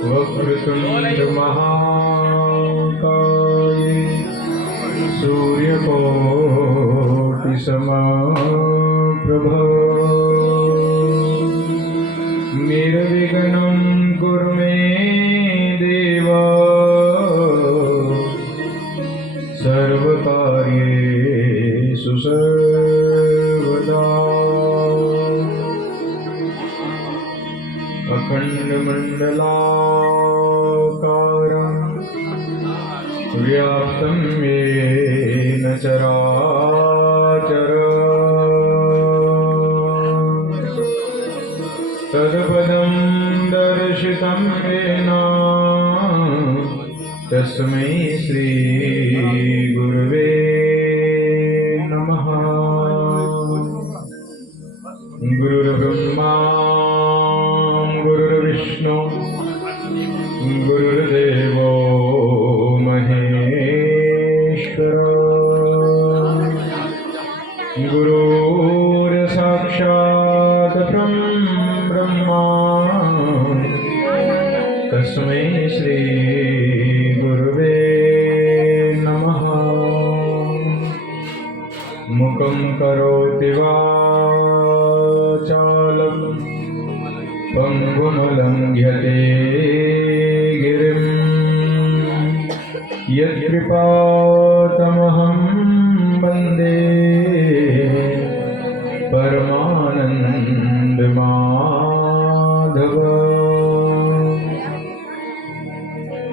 वक्रतुंड महाकाय सूर्यकोटि समप्रभा निर्विघ्नं कुरु मे देव सर्वकार्येषु सर्वदा अखण्डमण्डलाकारं व्याप्तं येन चराचरं तत्पदं दर्शितं येन तस्मै श्री गुरुवे नमः। गुरुर्ब्रह्मा गुरुर्विष्णु गुरुर्देवो महेश्वर गुरुर्साक्षात् ब्रह्मा तस्मै श्री गुरुवे नमः। मुखं करोति वाचालं पंगुमलंघ्यते गिरिं यत्कृपातमहं वन्दे परमानन्दमाधव।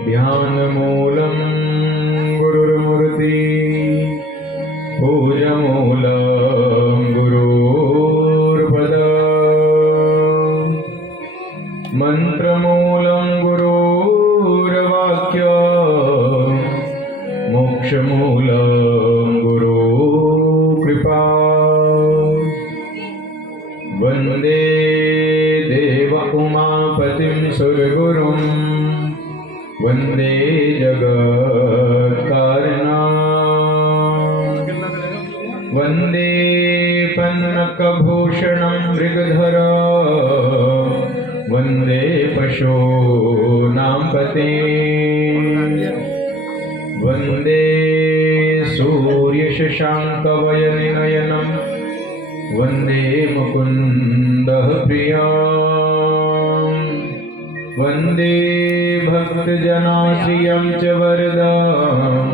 ध्यानमूलं गुरुर्मूर्ति पूजमूलं गुरुर्पद मंत्रमूलं गुरुर्वाक्य मोक्षमूलं गुरुकृपा। वन्दे देव उमापतिं सुरगुरुं वन्दे जगत्कारणं वन्दे पन्नकभूषणं मृगधरा वन्दे पशूनां पतिं वन्दे सूर्यशशाङ्कवयनिनयनं वन्दे मुकुन्दः प्रियं वन्दे भक्तजनाश्रियं च वरदं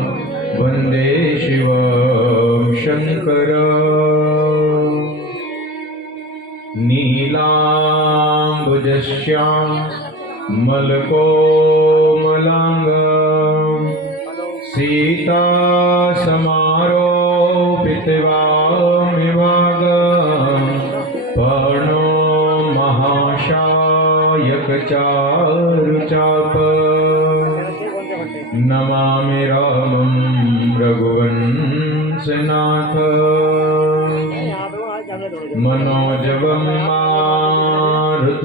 वन्दे शिवं शङ्करं। नीलाम्बुजश्यामलकोमलाङ्गं सीतासमारोपितवामिवागं पर्णो महाशायकचारुचाप नमामि रामं रघुवंशनाथ मनोजवं मारुततुल्यवेगं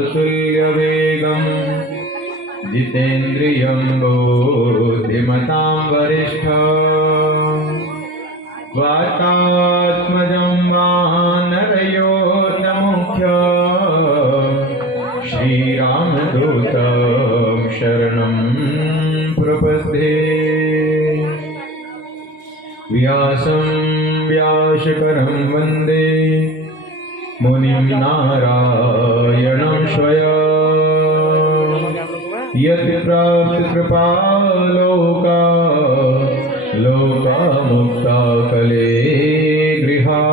जितेन्द्रियं बुद्धिमतां वरिष्ठं वातात्मजं वानरयोधमुख्यं श्रीरामदूतं शरणं प्रपद्ये। व्यासं व्यासकरं वन्दे मुनिं नारायणं स्वयं यत्प्राप्तकृपालोका लोकामुक्ता कलेगृहा।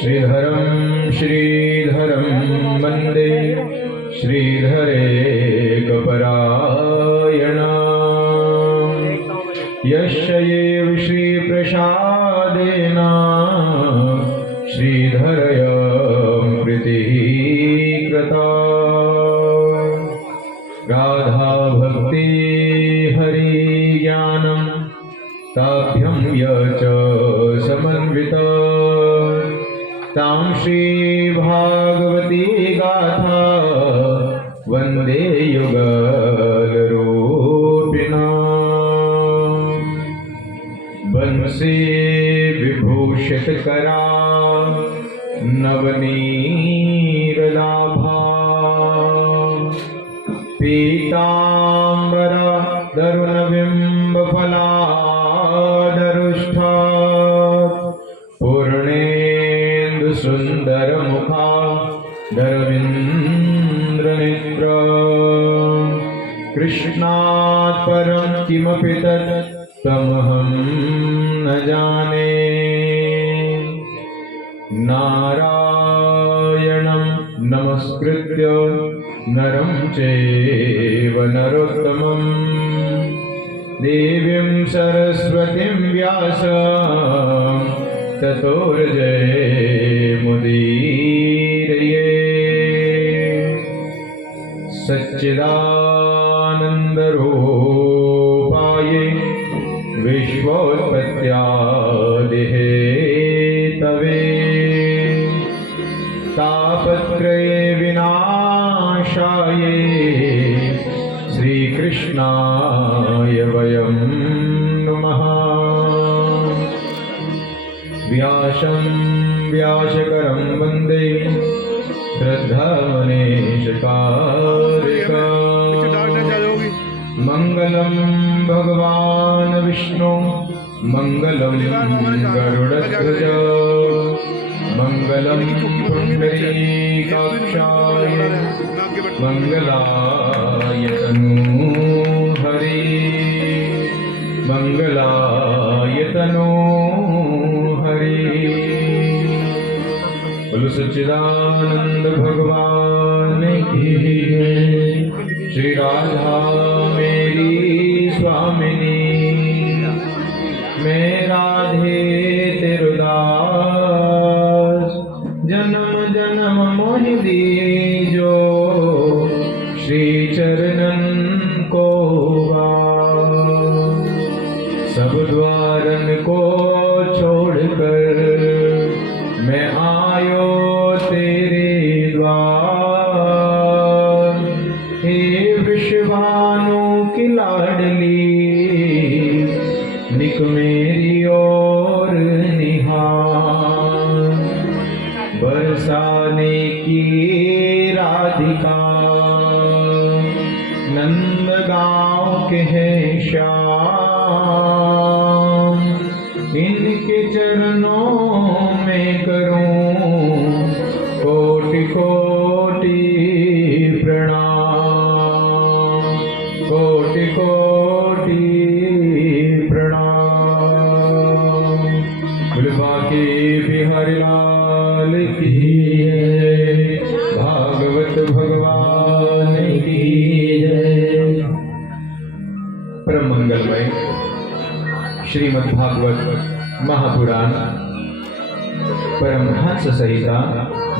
श्रीधरं श्रीधरं वन्दे श्रीधरेकपरायणं यस्य एव श्रीप्रसादेन श्रीधरयं प्रीतिः कृता। राधा भक्ति हरिज्ञानं ताभ्यं यच समन्विता तां श्रीभागवती गाथा वन्दे युगलरूपिणा। बंसी विभूषितकरा नवनीरलाभा पीताम्बरा दरुणबिम्बफलादरुष्ठा पूर्णेन्दुसुन्दरमुखा दरविन्द्रनेत्र कृष्णात् परं किमपि तत् तमहं न जाने नारायणं नमस्कृत्य नरं चैव नरोत्तमं देवीं सरस्वतीं व्यासं ततो जयमुदीरये सच्चिदानन्दरूपाय विश्वोत्पत्त्यादिहेतवे तापत्रये विनाशाय श्रीकृष्णाय वयं नुमः व्यासं व्यासकरं वन्दे श्रद्धामनीषकारिका मङ्गलं भगवान् विष्णु मङ्गलं गरुडध्वज मङ्गलं पुण्डरीकाक्षाय मङ्गलाय तनूहरे मङ्गलाय तनूहरे बोलो सच्चिदानंद भगवान की जय। श्री राधा मेरी स्वामिनी मैं राधे तेरो दास जन्म जन्म मोहि दीजो श्री चरणन को वास। सब द्वारन को छोड़कर मैं आयो तेरे द्वार हे विश्वानु की लाडली निक मेरी ओर निहार बरसाने की राधिका नंद गाँव के हैं श्याम इनके चरणों में करूं कोटि कोटि प्रणाम कोटि कोटि प्रणाम। बिलवा के बिहारी लाल की जय भागवत भगवान की जय। परम मंगलमय श्रीमद् भागवत महापुराण परमहंस संहिता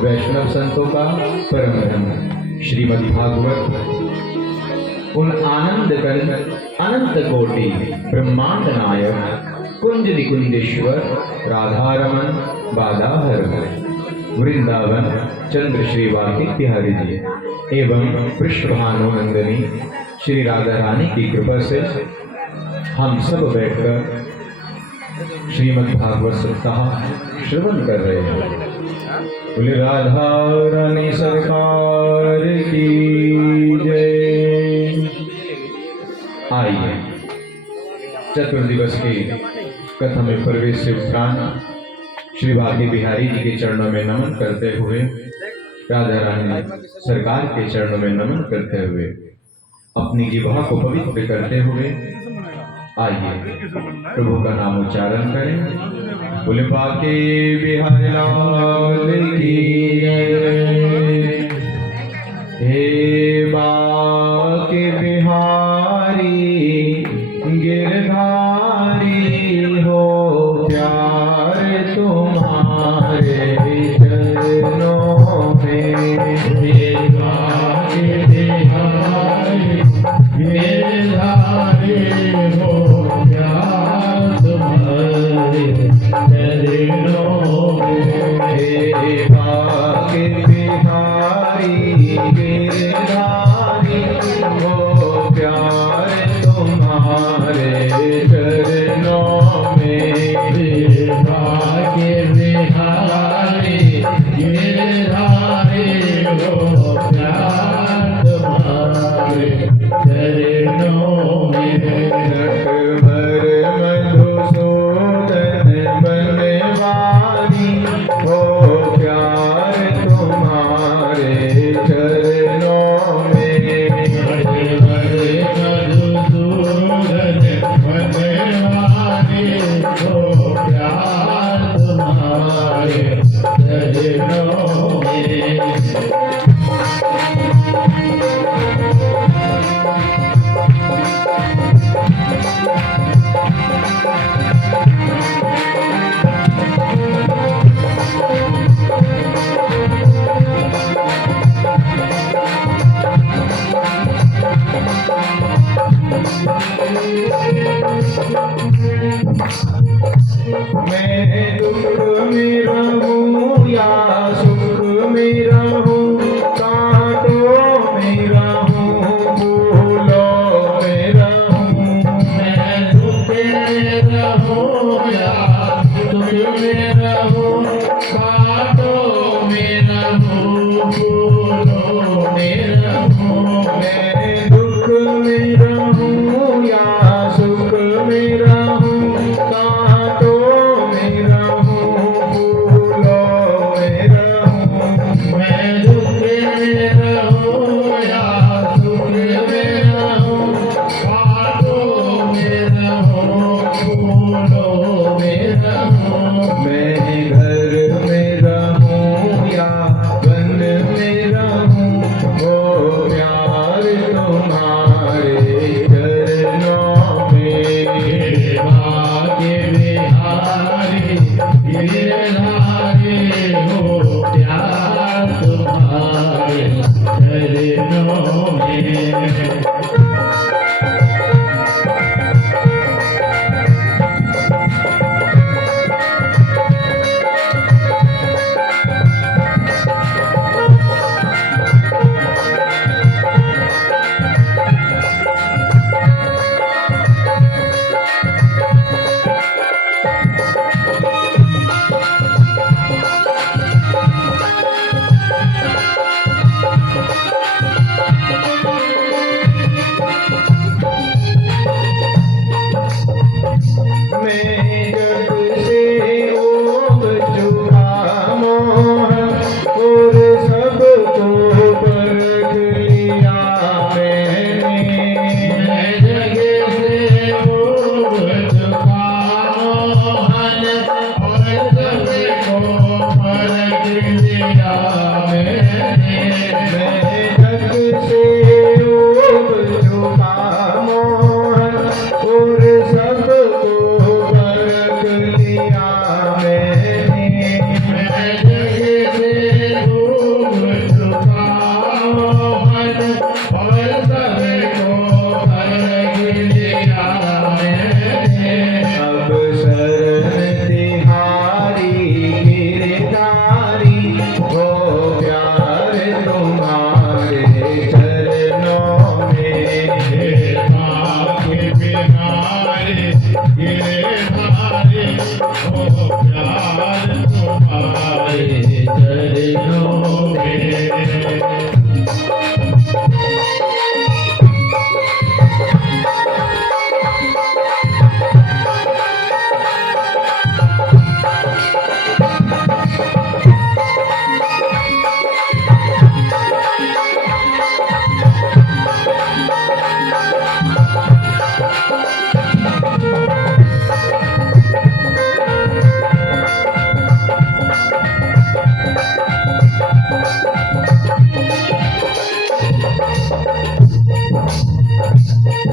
वैष्णव संतों का परम धर्म श्रीमद् भागवत उन आनंद कंद अनंत कोटि ब्रह्मांड नायक कुंज निकुंजेश्वर राधारमन बाधाहर वृंदावन चंद्र श्री वाल्मीकि बिहारी जी एवं पृष्ठभानुनंदिनी श्री राधा रानी की कृपा से हम सब बैठकर श्रीमद् भागवत सप्ताह श्रवण कर रहे हैं। बोले राधा रानी सरकार की जय। आइए चतुर्दिवस की कथा में प्रवेश से उपरांत श्री वाल्मीकि बिहारी जी के चरणों में नमन करते हुए राधा रानी सरकार के चरणों में नमन करते हुए अपनी जिह्वा को पवित्र करते हुए आइए प्रभु का नाम उच्चारण करें। बोले बाके बिहारी लाल की हे बाके बिहारी गिरधारी हो प्यार तुम्हारे चरणों में हे बाके बिहारी गिरधारी हो बिहारी गिरधारी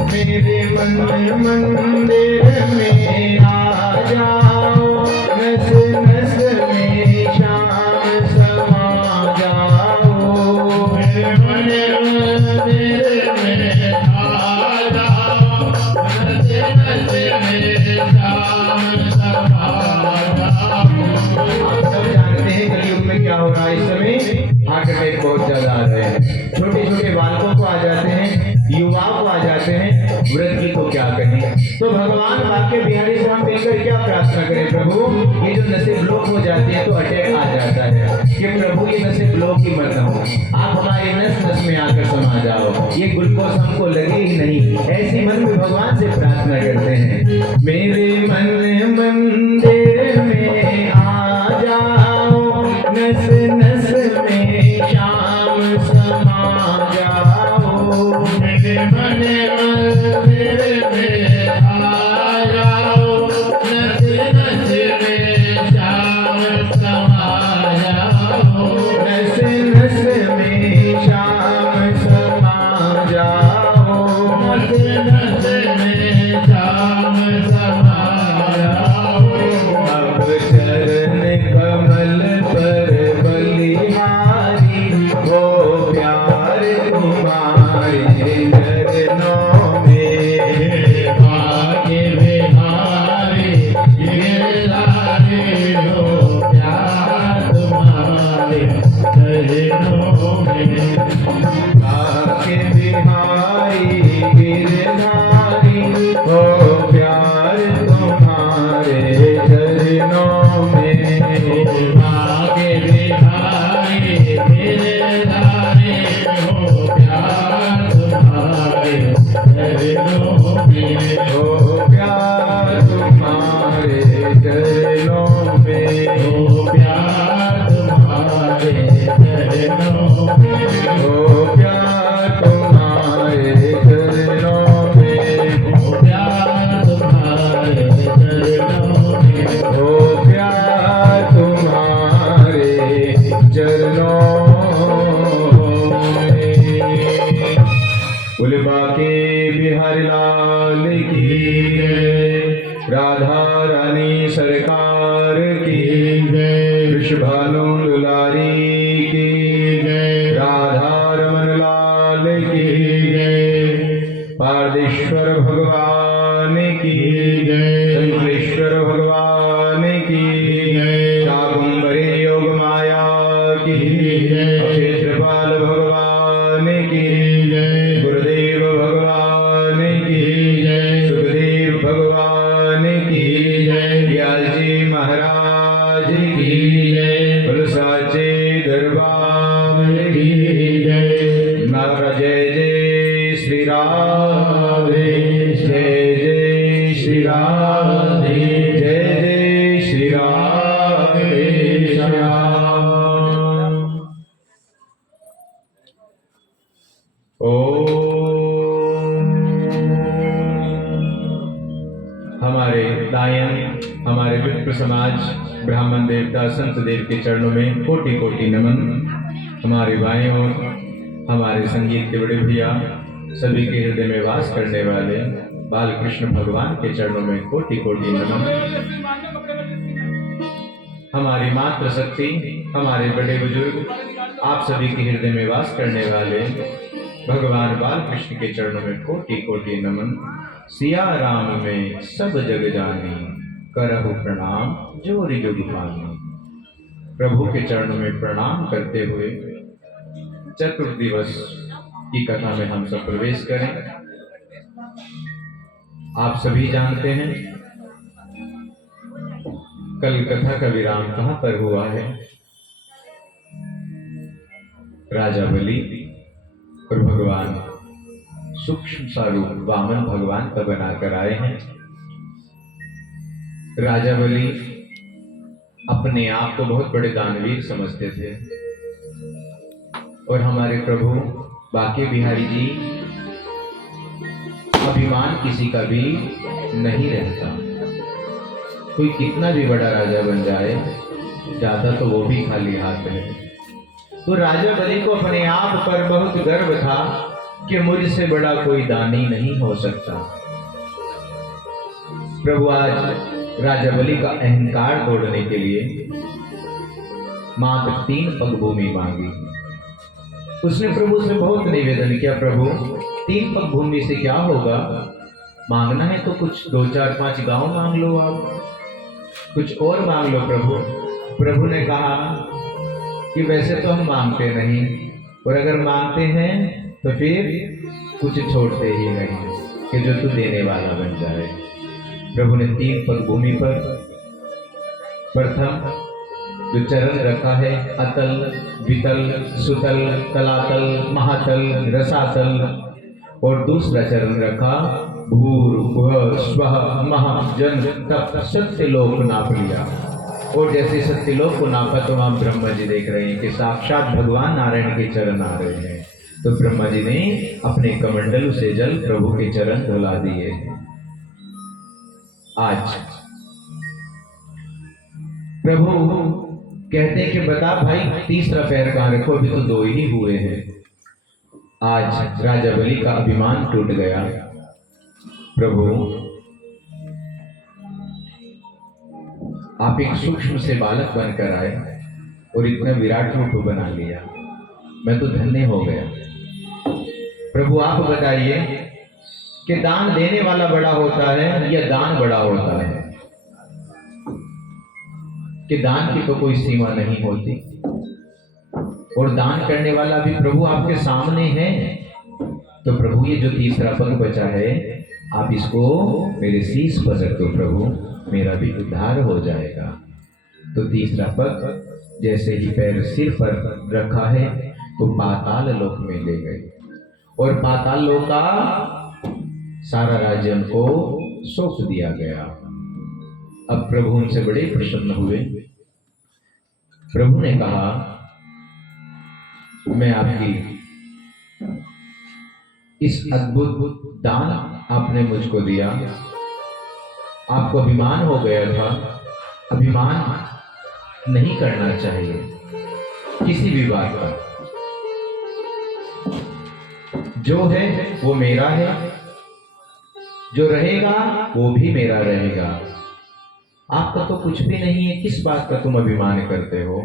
मेरे मंदिर में आ जाओ, नस नस में श्याम समा जाओ। मेरे मंदिर में आ जाओ, नस नस में श्याम समा जाओ। आप सब जानते हैं कलयुग में क्या हो रहा है। इस समय हार्ट अटैक बहुत ज्यादा आ रहे हैं, छोटे छोटे बालकों को आ जाते हैं, युवाओं को आ जाते हैं, व्रत की तो क्या कहें। तो भगवान बाके बिहारी से हम मिलकर क्या प्रार्थना करें, प्रभु ये जो नसें ब्लॉक हो जाती है तो अटैक आ जाता है, कि प्रभु ये नसें ब्लॉक ही मत हो, आप हमारे नस नस में आकर समा जाओ, ये ग्लूकोज हमको लगे ही नहीं। ऐसी मन में भगवान से प्रार्थना करते हैं। मेरे मन मंदिर में आ जाओ, नस नस में श्याम समा जाओ। मेरे मन मंदिर में आ जाओ, नस नस में श्याम समा जाओ। नस नस में श्याम समा जाओ। नस नस में श्याम समा जाओ। अब चरण कमल पर बलिहारी, हो प्यार तुम्हारे चरणों में। भाग्य बिहारी गिरधारी, हो प्यार तुम्हारे चरणों में। भाग्य बिहारी गिरधारी, हो प्यार तुम्हारे चरणों में। भाग्य बिहारी गिरधारी, हो प्यार तुम्हारे चरणों में। हो प्यार तुम्हारे चरणों में। हो प्यार तुम्हारे चरणों में। हो प्यार तुम्हारे चरणों में। हो प्यार तुम्हारे चरणों में। हो प्यार तुम्हारे चरणों में। बोले बाके बिहारी लाल की जय, राधा रानी सरकार की जय, वृषभानु दुलारी की जय, राधा रमन लाल की जय, पारदेश्वर भगवान की जय, शंकरेश्वर भगवान की जय, शाकुंभरी योग माया की जय, क्षेत्रपाल भगवान की जय, गुरुदेव भगवान की जय, सुखदेव भगवान की जय, व्यास जी महाराज की जय, तुलसाचे दरबार की जय, नारा जय जय श्री राधे, जय जय श्री राधे, जय जय श्री राधे श्याम। हमारे दायन, हमारे विप्र समाज, ब्राह्मण देवता, संत देव के चरणों में कोटि कोटि नमन। हमारे भाई और हमारे संगीत के बड़े भैया, सभी के हृदय में वास करने वाले बाल कृष्ण भगवान के चरणों में कोटि कोटि नमन। हमारी मातृशक्ति, हमारे बड़े बुजुर्ग, आप सभी के हृदय में वास करने वाले भगवान बाल कृष्ण के चरणों में कोटि कोटि नमन। सिया राम में सब जग जानी, करहु प्रणाम जोरि जुग पानी। प्रभु के चरणों में प्रणाम करते हुए चतुर्दिवस की कथा में हम सब प्रवेश करें। आप सभी जानते हैं कल कथा का विराम कहां पर हुआ है। राजा बलि और भगवान सूक्ष्म स्वरूप वामन भगवान का बनाकर आए हैं। राजा बलि अपने आप को बहुत बड़े दानवीर समझते थे और हमारे प्रभु बाके बिहारी जी अभिमान किसी का भी नहीं रहता। कोई कितना भी बड़ा राजा बन जाए, जाता तो वो भी खाली हाथ है। तो राजा बलि को अपने आप पर बहुत गर्व था कि मुझसे बड़ा कोई दानी नहीं हो सकता। प्रभु आज राजा बलि का अहंकार तोड़ने के लिए मात्र 3 पग भूमि मांगी। उसने प्रभु से बहुत निवेदन किया, प्रभु 3 पग भूमि से क्या होगा, मांगना है तो कुछ 2 4 5 गांव मांग लो, आप कुछ और मांग लो प्रभु। प्रभु ने कहा कि वैसे तो हम मांगते नहीं, और अगर मांगते हैं तो फिर कुछ छोड़ते ही नहीं कि जो तू देने वाला बन जाए। प्रभु ने 3 पग भूमि पर प्रथम जो चरण रखा है, अतल, वितल, सुतल, तलातल, महातल, रसातल, और दूसरा चरण रखा भूर्भुवः स्वः महः जन तप सत्यलोक नाप लिया। और जैसे सत्यलोक को नापा तो हम ब्रह्मा जी देख रहे हैं कि साक्षात भगवान नारायण के चरण आ रहे हैं। तो ब्रह्मा जी ने अपने कमंडल से जल प्रभु के चरण धुला दिए। आज प्रभु कहते हैं कि बता भाई तीसरा पैर कहां रखो, अभी तो 2 ही हुए हैं। आज राजा बलि का अभिमान टूट गया। प्रभु आप एक सूक्ष्म से बालक बनकर आए और इतना विराट रूप बना लिया, मैं तो धन्य हो गया। प्रभु आप बताइए कि दान देने वाला बड़ा होता है या दान बड़ा होता है? कि दान की तो कोई सीमा नहीं होती, और दान करने वाला भी प्रभु आपके सामने है। तो प्रभु ये जो तीसरा पग बचा है, आप इसको मेरे शीश पर रख दो प्रभु, मेरा भी उद्धार हो जाएगा। तो तीसरा पग जैसे ही पैर सिर पर रखा है तो पाताल लोक में ले गए, और पाताल लोक का सारा राज्य उनको सौंप दिया गया। अब प्रभु उनसे बड़े प्रसन्न हुए। प्रभु ने कहा, मैं आपकी इस अद्भुत दान आपने मुझको दिया, आपको अभिमान हो गया था, अभिमान नहीं करना चाहिए किसी भी बात का। जो है वो मेरा है, जो रहेगा वो भी मेरा रहेगा। आपका तो कुछ भी नहीं है, किस बात का तुम अभिमान करते हो?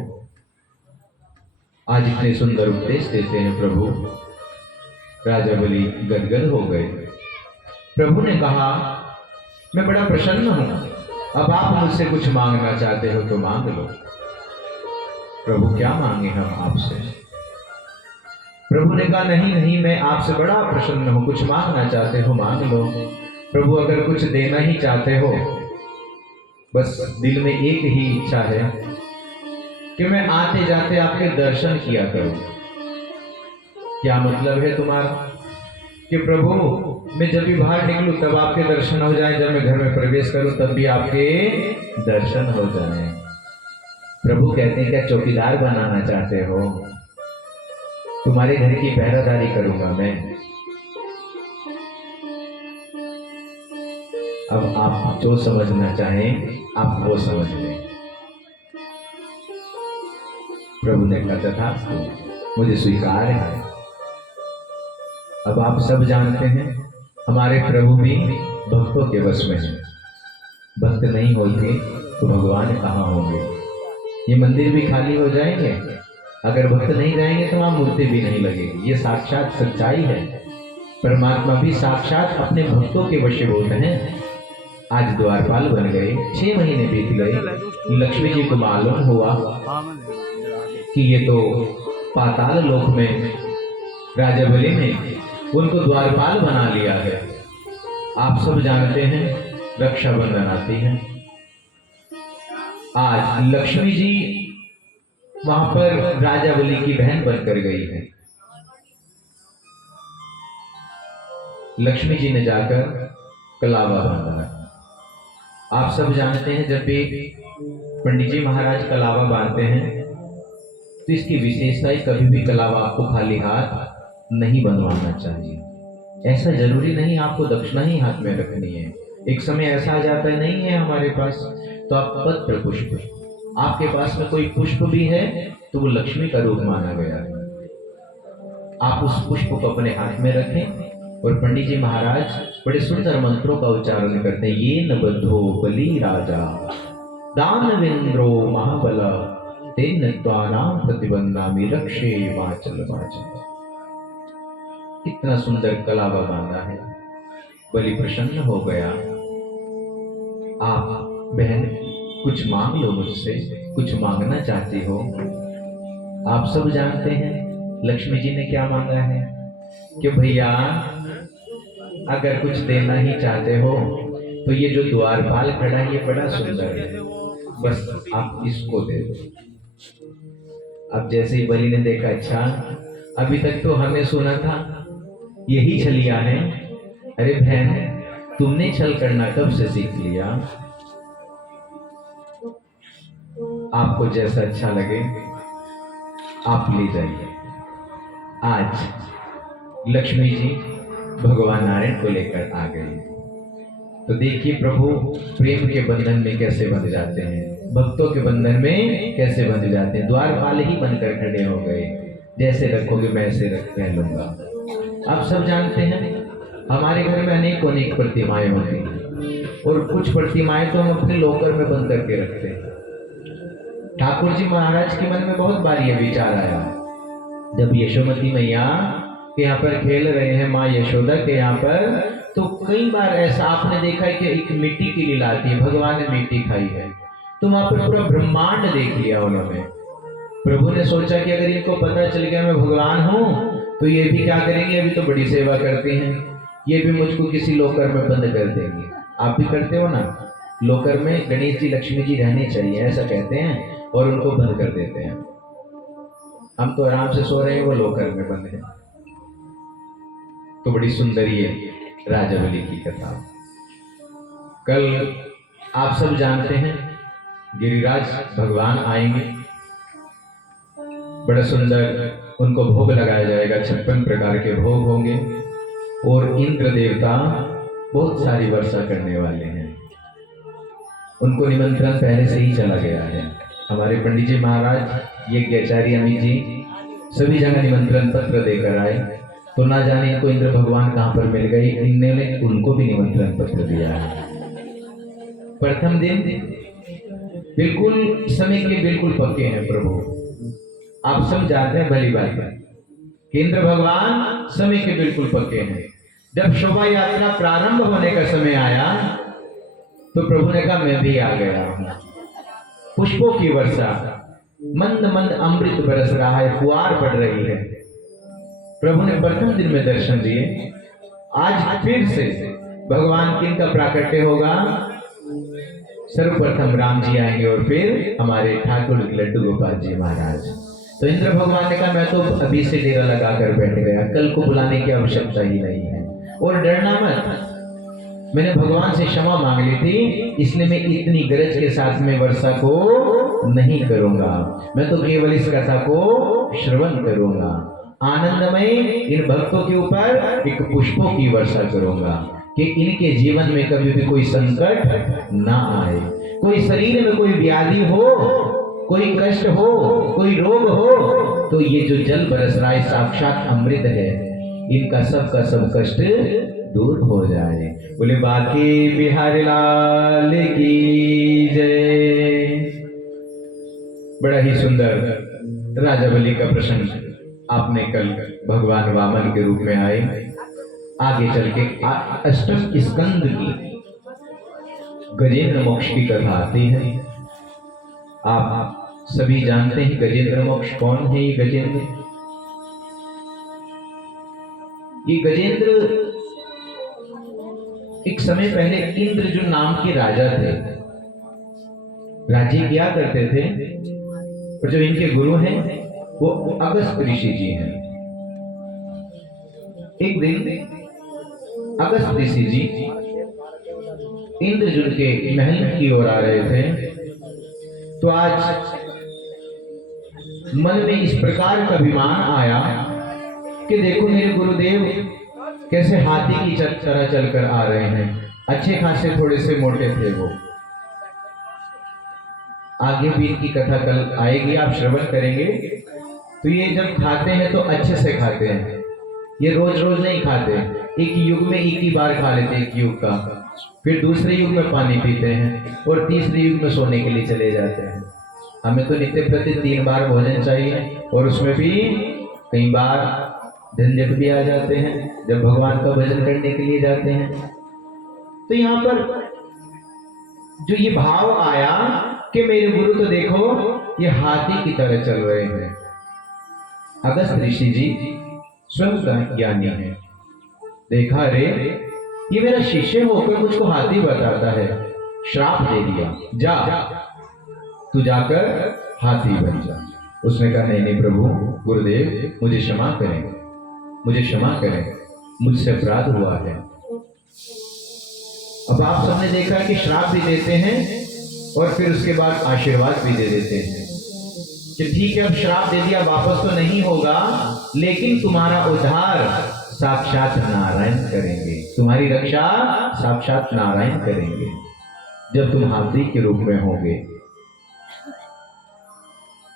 आज इतने सुंदर उपदेश देते हैं प्रभु। राजा बलि गदगद हो गए। प्रभु ने कहा, मैं बड़ा प्रसन्न हूं, अब आप मुझसे कुछ मांगना चाहते हो तो मांग लो। प्रभु, क्या मांगे हम आपसे? प्रभु ने कहा, नहीं नहीं, मैं आपसे बड़ा प्रसन्न हूं, कुछ मांगना चाहते हो मांग लो। प्रभु, अगर कुछ देना ही चाहते हो, बस दिल में एक ही इच्छा है कि मैं आते जाते आपके दर्शन किया करूं। क्या मतलब है तुम्हारा? कि प्रभु, मैं जब भी बाहर निकलूं तब आपके दर्शन हो जाए, जब मैं घर में प्रवेश करूं तब भी आपके दर्शन हो जाए। प्रभु कहते हैं, क्या चौकीदार बनाना चाहते हो? तुम्हारे घर की पहरादारी करूंगा मैं। अब आप जो समझना चाहें आप वो समझ लें। प्रभु ने कहा, तथास्तु, मुझे स्वीकार है। अब आप सब जानते हैं, हमारे प्रभु भी भक्तों के वश में हैं। भक्त नहीं होंगे तो भगवान कहाँ होंगे? ये मंदिर भी खाली हो जाएंगे, अगर भक्त नहीं जाएंगे तो वहां मूर्ति भी नहीं लगेगी। ये साक्षात सच्चाई है। परमात्मा भी साक्षात अपने भक्तों के वशीभूत हैं। आज द्वारपाल बन गए, 6 महीने बीत गए। लक्ष्मी जी को मालूम हुआ कि ये तो पाताल लोक में राजा बलि ने उनको द्वारपाल बना लिया है। आप सब जानते हैं, रक्षाबंधन आती है। आज लक्ष्मी जी वहां पर राजा बलि की बहन बनकर गई है। लक्ष्मी जी ने जाकर कलावा बांधा है। आप सब जानते हैं, जब भी पंडित जी महाराज कलावा बांधते हैं तो इसकी विशेषता है, कभी भी कलावा आपको खाली हाथ नहीं बनवाना चाहिए। ऐसा जरूरी नहीं आपको दक्षिणा ही हाथ में रखनी है। एक समय ऐसा आ जाता है, नहीं है हमारे पास, तो आप पत्र पुष्प, आपके पास में कोई पुष्प भी है तो वो लक्ष्मी का रूप माना गया है। आप उस पुष्प को अपने हाथ में रखें और पंडित जी महाराज बड़े सुंदर मंत्रों का उच्चारण करते हैं। ये न बद्धो बलि राजा दानवेंद्रो महाबल तेन त्वानाम प्रतिबंधामि रक्षे वाचल वाचल। कितना सुंदर कलावा बांधा है। बलि प्रसन्न हो गया। आप बहन कुछ मांग लो मुझसे, कुछ मांगना चाहती हो। आप सब जानते हैं लक्ष्मी जी ने क्या मांगा है कि भैया अगर कुछ देना ही चाहते हो तो ये जो द्वारपाल खड़ा है ये बड़ा सुंदर है, बस आप इसको दे दो। अब जैसे ही बलि ने देखा, अच्छा अभी तक तो हमने सुना था यही छलिया है। अरे बहन, तुमने छल करना कब से सीख लिया? आपको जैसा अच्छा लगे आप ले जाइए। आज लक्ष्मी जी भगवान नारायण को लेकर आ गई। तो देखिए प्रभु प्रेम के बंधन में कैसे बंध जाते हैं, भक्तों के बंधन में कैसे बंध जाते हैं। द्वारपाल ही बनकर खड़े हो गए। जैसे रखोगे मैं ऐसे रह लूंगा। आप सब जानते हैं हमारे घर में अनेक प्रतिमाएं होती हैं और कुछ प्रतिमाएं तो हम अपने लोकर में बंद करके रखते हैं। ठाकुर जी महाराज के मन में बहुत बार यह विचार आया, जब यशोमती मैया के यहाँ पर खेल रहे हैं, माँ यशोदा के यहाँ पर, तो कई बार ऐसा आपने देखा है कि एक मिट्टी की लीला आती है, भगवान ने मिट्टी खाई है, तो वहां पर पूरा ब्रह्मांड देख लिया उन्होंने। प्रभु ने सोचा कि अगर इनको पता चल गया मैं भगवान हूँ तो ये भी क्या करेंगे, अभी तो बड़ी सेवा करते हैं, ये भी मुझको किसी लोकर में बंद कर देंगे। आप भी करते हो ना, लोकर में गणेश जी लक्ष्मी जी रहने चाहिए ऐसा कहते हैं और उनको बंद कर देते हैं। हम तो आराम से सो रहे हैं, वो लोकर में बंद है। तो बड़ी सुंदर ये राजा बलि की कथा। कल आप सब जानते हैं गिरिराज भगवान आएंगे, बड़ा सुंदर उनको भोग लगाया जाएगा, 56 प्रकार के भोग होंगे और इंद्र देवता बहुत सारी वर्षा करने वाले हैं। उनको निमंत्रण पहले से ही चला गया है। हमारे पंडित जी महाराज, यज्ञाचार्य अमित जी सभी जगह निमंत्रण पत्र देकर आए, तो ना जाने इनको इंद्र भगवान कहाँ पर मिल गए, इनने उनको भी निमंत्रण पत्र दिया है। प्रथम दिन बिल्कुल समय के बिल्कुल पक्के हैं प्रभु, आप सब जानते हैं भली बात है। कि इंद्र भगवान समय के बिल्कुल पक्के हैं। जब शोभा यात्रा प्रारंभ होने का समय आया तो प्रभु ने कहा मैं भी आ गया हूं। पुष्पों की वर्षा, मंद मंद अमृत बरस रहा है, फुहार पड़ रही है। प्रभु ने प्रथम दिन में दर्शन दिए। आज फिर से भगवान किनका प्राकट्य होगा? सर्वप्रथम राम जी आएंगे और फिर हमारे ठाकुर लड्डू गोपाल जी महाराज। तो इंद्र भगवान ने कहा मैं तो अभी से डेरा लगा कर बैठ गया, कल को बुलाने की आवश्यकता ही नहीं है। और डरना मत, मैंने भगवान से क्षमा मांग ली थी, इसलिए मैं इतनी गरज के साथ में वर्षा को नहीं करूंगा। मैं तो केवल इस कथा को श्रवण करूंगा, आनंदमय इन भक्तों के ऊपर एक पुष्पों की वर्षा करूंगा कि इनके जीवन में कभी भी कोई संकट ना आए, कोई शरीर में कोई व्याधि हो, कोई कष्ट हो, कोई रोग हो, तो ये जो जल बरस रहा है साक्षात अमृत है, इनका सबका सब कष्ट दूर हो जाए। बोले बाकी बिहारी लाल की जय। बड़ा ही सुंदर राजा बलि का प्रसंग आपने कल भगवान वामन के रूप में आए। आगे चल के अष्टम स्कंद की गजेंद्र मोक्ष की कथा आती है। आप सभी जानते हैं गजेंद्र मोक्ष कौन है। ये गजेंद्र एक समय पहले इंद्रजुम्न नाम के राजा थे, राज्य किया करते थे। और जो इनके गुरु हैं वो अगस्त ऋषि जी हैं। एक दिन अगस्त ऋषि जी इंद्रजुम्न के महल की ओर आ रहे थे, तो आज मन में इस प्रकार का अभिमान आया कि देखो मेरे गुरुदेव कैसे हाथी की तरह चलकर आ रहे हैं। अच्छे खासे थोड़े से मोटे थे वो। आगे भी इनकी कथा कल आएगी, आप श्रवण करेंगे। तो ये जब खाते हैं तो अच्छे से खाते हैं, ये रोज रोज नहीं खाते। एक युग में एक ही बार खा लेते हैं, एक युग का, फिर दूसरे युग में पानी पीते हैं और तीसरे युग में सोने के लिए चले जाते हैं। हमें तो नित्य प्रति 3 बार भोजन चाहिए, और उसमें भी कई बार झंझट भी आ जाते हैं जब भगवान का भजन करने के लिए जाते हैं। तो यहाँ पर जो ये भाव आया कि मेरे गुरु तो देखो ये हाथी की तरह चल रहे हैं। अगस्त ऋषि जी स्वयं ज्ञानी है। देखा रे ये मेरा शिष्य होकर मुझको हाथी बताता है, श्राप दे दिया, जा तू जाकर हाथी बन जा। उसने कहा नहीं प्रभु गुरुदेव मुझे क्षमा करें, मुझे क्षमा करें, मुझसे अपराध हुआ है। अब आप सबने देखा कि श्राप भी देते हैं और फिर उसके बाद आशीर्वाद भी दे देते हैं कि ठीक है अब श्राप दे दिया, वापस तो नहीं होगा, लेकिन तुम्हारा उद्धार साक्षात नारायण करेंगे, तुम्हारी रक्षा साक्षात नारायण करेंगे जब तुम हाथी के रूप में होगे।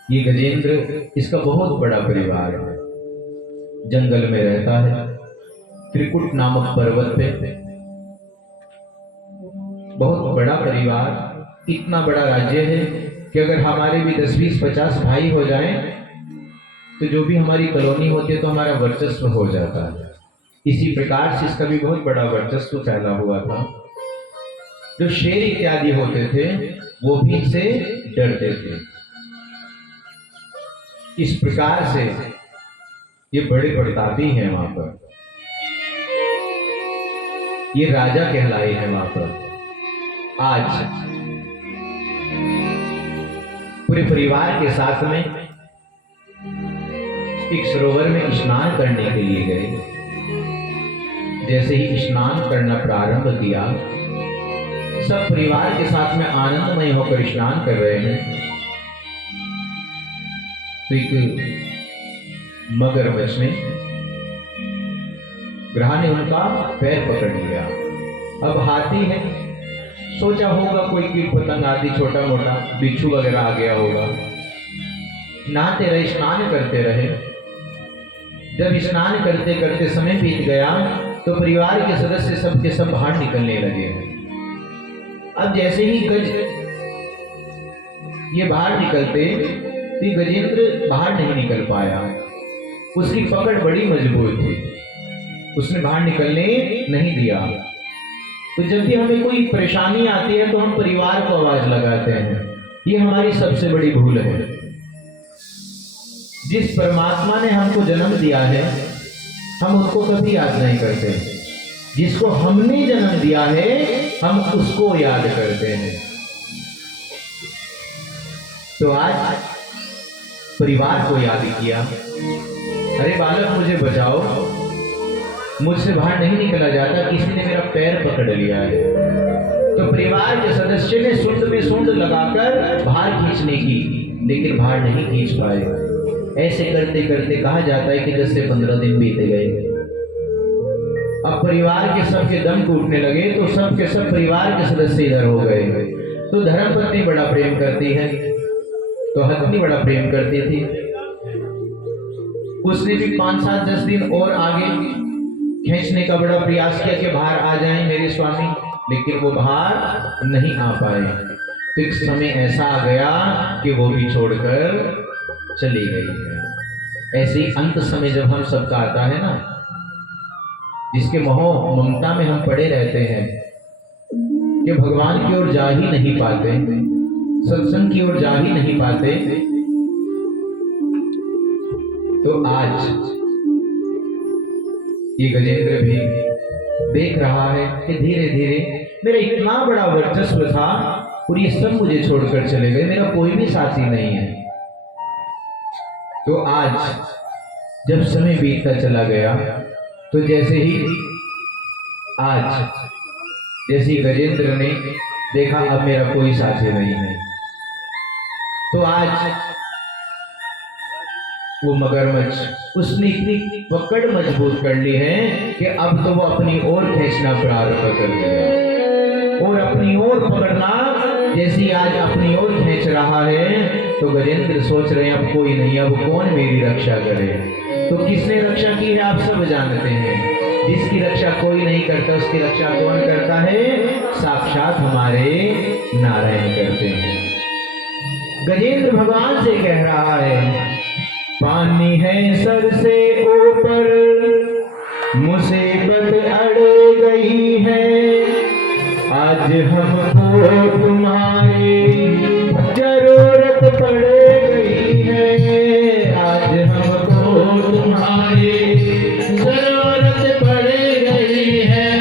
ये गजेंद्र, इसका बहुत बड़ा परिवार है, जंगल में रहता है, त्रिकुट नामक पर्वत पे। बहुत बड़ा परिवार, इतना बड़ा राज्य है कि अगर हमारे भी 10, 20, 50 भाई हो जाएं तो जो भी हमारी कॉलोनी होती है तो हमारा वर्चस्व हो जाता है। इसी प्रकार से इसका भी बहुत बड़ा वर्चस्व फैला हुआ था। जो शेर इत्यादि होते थे वो भी इसे डरते थे। इस प्रकार से ये बड़े प्रतापी हैं वहां पर, ये राजा कहलाए हैं वहां पर। आज पूरे परिवार के साथ में एक सरोवर में स्नान करने के लिए गए। जैसे ही स्नान करना प्रारंभ किया, सब परिवार के साथ में आनंदमय होकर स्नान कर रहे हैं, तो एक मगरमच्छ ने ग्रह ने उनका पैर पकड़ लिया। अब हाथी है, सोचा होगा कोई कीट पतंग आदि छोटा मोटा बिच्छू वगैरह आ गया होगा। नहाते रहे, स्नान करते रहे। जब स्नान करते करते समय बीत गया तो परिवार के सदस्य सब के सब बाहर निकलने लगे। अब जैसे ही गज ये बाहर निकलते तो गजेंद्र बाहर नहीं निकल पाया। उसकी पकड़ बड़ी मजबूत थी, उसने बाहर निकलने नहीं दिया। तो जब भी हमें कोई परेशानी आती है तो हम परिवार को आवाज लगाते हैं, ये हमारी सबसे बड़ी भूल है। जिस परमात्मा ने हमको जन्म दिया है हम उसको कभी याद नहीं करते, जिसको हमने जन्म दिया है हम उसको याद करते हैं। तो आज परिवार को याद किया, अरे बालक मुझे बचाओ, मुझसे बाहर नहीं निकला जाता, किसी ने मेरा पैर पकड़ लिया है। तो परिवार के सदस्य ने सुंड में सुंड लगाकर बाहर खींचने की, लेकिन बाहर नहीं खींच पाए। ऐसे करते करते कहा जाता है कि 10 से 15 दिन बीते गए। अब परिवार के सबके दम टूटने लगे तो सब के सब परिवार के सदस्य इधर हो गए। तो धर्मपत्नी बड़ा प्रेम करती है, तो हथनी बड़ा प्रेम करती थी। उसने भी 5, 7, 10 दिन और आगे खींचने का बड़ा प्रयास किया कि बाहर आ जाएं मेरे स्वामी, लेकिन वो बाहर नहीं आ पाए। तो एक समय ऐसा आ गया कि वो भी छोड़कर चली गई है। ऐसे ही अंत समय जब हम सबका आता है ना, जिसके मोह ममता में हम पड़े रहते हैं कि भगवान की ओर जा ही नहीं पाते, सत्संग की ओर जा ही नहीं पाते, तो आज ये गजेंद्र भी देख रहा है कि धीरे धीरे मेरा इतना बड़ा वर्चस्व था और ये सब मुझे छोड़कर चले गए, मेरा कोई भी साथी नहीं है। तो आज जब समय बीतता चला गया तो जैसे ही गजेंद्र ने देखा अब मेरा कोई साथी नहीं है, तो आज वो मगरमच्छ उसने इतनी पकड़ मजबूत कर ली है कि अब तो वो अपनी ओर खींचना प्रारंभ कर दिया और अपनी ओर पकड़ना। जैसे आज अपनी ओर खींच रहा है तो गजेंद्र सोच रहे हैं अब कोई नहीं, अब कौन मेरी रक्षा करे। तो किसने रक्षा की है आप सब जानते हैं, जिसकी रक्षा कोई नहीं करता उसकी रक्षा कौन करता है, साक्षात हमारे नारायण करते हैं। गजेंद्र भगवान से कह रहा है, पानी है सर से ऊपर, मुसीबत अड़ गई है, आज हमको तुम्हारी जरूरत पड़ गई है, आज हमको तुम्हारी जरूरत पड़ गई है।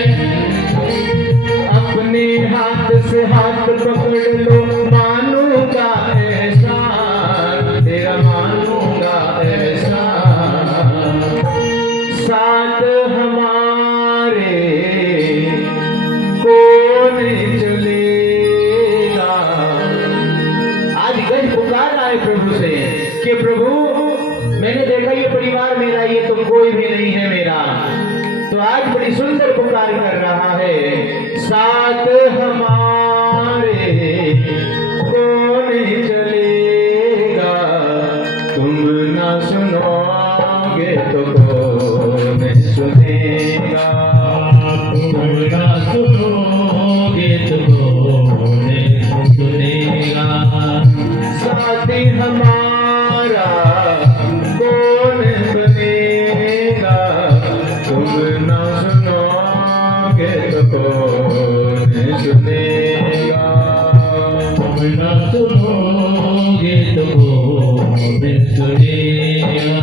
अपने हाथ से हाथ पकड़ लो, मानूंगा एहसान तेरा, मानूंगा एहसान, साथ हमारे कौन चलेगा। आज गज पुकार आए प्रभु से कि प्रभु मैंने देखा ये परिवार मेरा, ये तो कोई भी नहीं है मेरा। तो आज बड़ी सुंदर पुकार कर रहा है, साथ हमारे कौन चलेगा, तुम ना सुनोगे तो कौन सुनेगा, तुम ना सुनोगे तो कौन सुनेगा, साथी हमारा कौन बनेगा, तुम ना सुनोगे तो कौन सुनेगा, तुम ना सुनोगे तो कौन सुनेगा।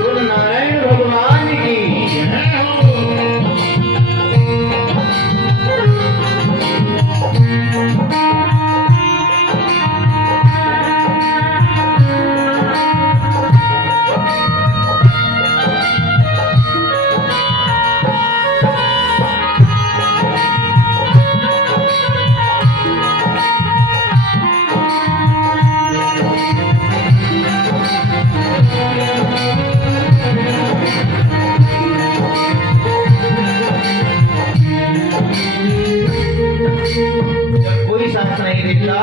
बोलो नारायण भगवान की जय हो। जब कोई साथ नहीं देता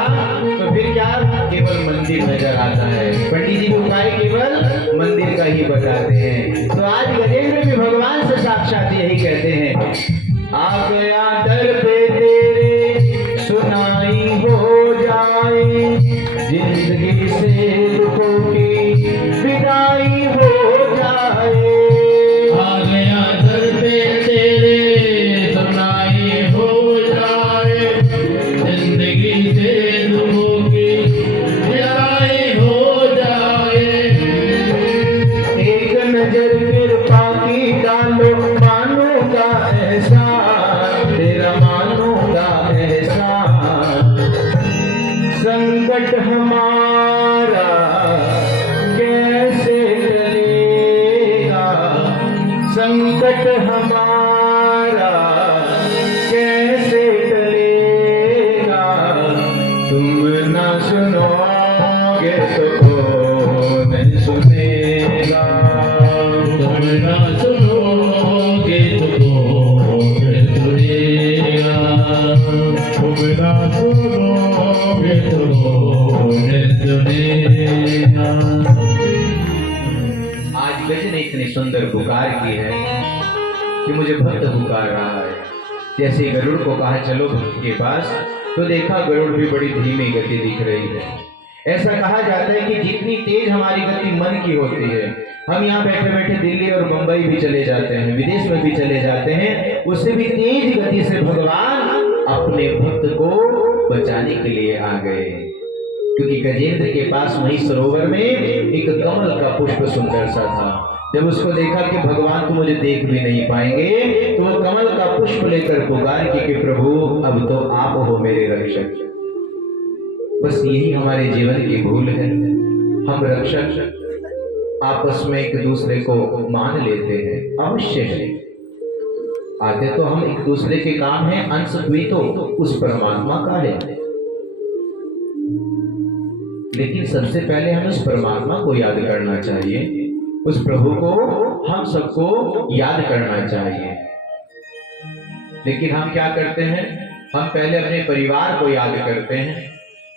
तो फिर क्या, केवल मंदिर नजर आता है। पंडित जी को उपाय केवल मंदिर का ही बताते हैं। तो आज गजेंद्र भी भगवान से साक्षात यही कहते हैं, आ गया दर पे तेरे सुनाई हो जाए, ने इतनी सुंदर पुकार की है कि मुझे भक्त पुकार रहा है। जैसे गरुड़ को कहा चलो भक्त के पास, तो देखा गरुड़ भी बड़ी धीमी गति दिख रही है। ऐसा कहा जाता है कि जितनी तेज हमारी गति मन की होती है, हम यहाँ बैठे बैठे दिल्ली और मुंबई भी चले जाते हैं, विदेश में भी चले जाते हैं, उससे भी तेज गति से भगवान अपने भक्त को बचाने के लिए आ गए। क्योंकि गजेंद्र के पास वही सरोवर में एक कमल का पुष्प सुंदर सा था। जब उसको देखा कि भगवान तो मुझे देख भी नहीं पाएंगे, तो वो कमल का पुष्प लेकर पुकार की कि प्रभु अब तो आप हो मेरे रक्षक। बस यही हमारे जीवन की भूल है, हम रक्षक आपस में एक दूसरे को मान लेते हैं। अवश्य है, आते तो हम एक दूसरे के काम है, अंश भी तो उस परमात्मा का है, लेकिन सबसे पहले हमें उस परमात्मा को याद करना चाहिए, उस प्रभु को हम सबको याद करना चाहिए। लेकिन हम क्या करते हैं, हम पहले अपने परिवार को याद करते हैं,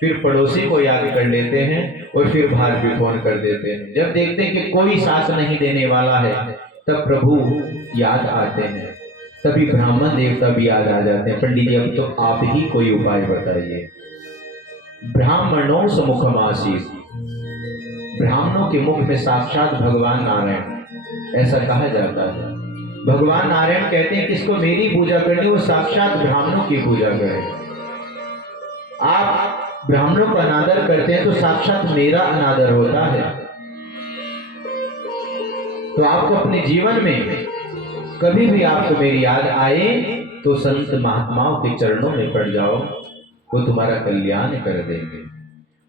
फिर पड़ोसी को याद कर लेते हैं और फिर बाहर भी फोन कर देते हैं। जब देखते हैं कि कोई साथ नहीं देने वाला है, तब प्रभु याद आते हैं, तभी ब्राह्मण देवता भी याद आ जाते हैं। पंडित जी अब तो आप ही कोई उपाय बताइए। ब्राह्मणों सम्मुखम आसीत्, ब्राह्मणों के मुख में साक्षात भगवान नारायण, ऐसा कहा जाता है। भगवान नारायण कहते हैं किसको मेरी पूजा करनी, वो साक्षात ब्राह्मणों की पूजा करें। आप ब्राह्मणों का अनादर करते हैं तो साक्षात मेरा अनादर होता है। तो आपको अपने जीवन में कभी भी आपको मेरी याद आए तो संत महात्माओं के चरणों में पड़ जाओ, वो तुम्हारा कल्याण कर देंगे।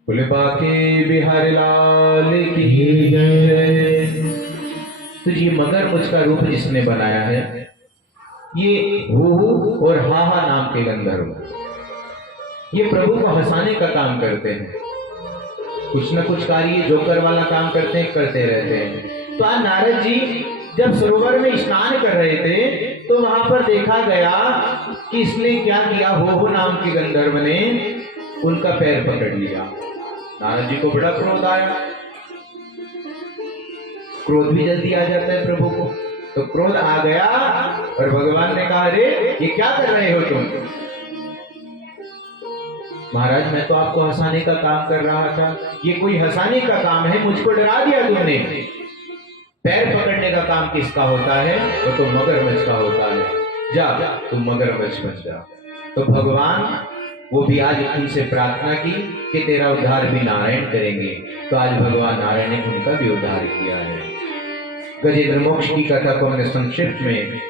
बोले बाके बिहारी लाल की जय। तो ये मगरमच्छ का रूप जिसने बनाया है, ये हू और हा नाम के गंधर्व, ये प्रभु को हंसाने का काम करते हैं। कुछ न कुछ कार्य जोकर वाला काम करते हैं, करते रहते हैं। तो आज नारद जी जब सरोवर में स्नान कर रहे थे, तो वहां पर देखा गया कि इसने क्या किया, हो नाम के गंधर्व ने उनका पैर पकड़ लिया। नारद जी को बड़ा क्रोध आया। क्रोध भी जल्दी आ जाता है प्रभु को, तो क्रोध आ गया और भगवान ने कहा अरे ये क्या कर रहे हो तुम? महाराज मैं तो आपको हंसाने का काम कर रहा था। ये कोई हंसाने का काम है? मुझको डरा दिया तुमने। पैर पकड़ने का काम किसका होता है? वो तो मगरमच्छ का होता है। जा तुम मगरमच्छ बन जा। तो भगवान वो भी आज उनसे प्रार्थना की कि तेरा उद्धार भी नारायण करेंगे। तो आज भगवान नारायण ने उनका भी उद्धार किया है। गजेंद्र मोक्ष की कथा को हमने संक्षिप्त में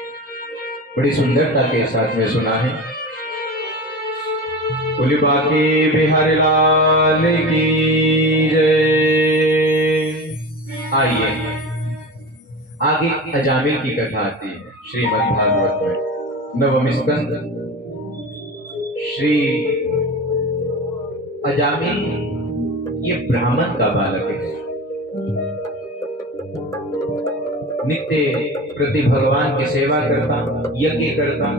बड़ी सुंदरता के साथ में सुना है। बोले बाके बिहारी लाल की जय। आइए आगे अजामिल की कथा आती है श्रीमद् भागवत में, नवम स्कंद। श्री अजामिल ये ब्राह्मण का बालक है, नित्य प्रति भगवान की सेवा करता, यज्ञ करता।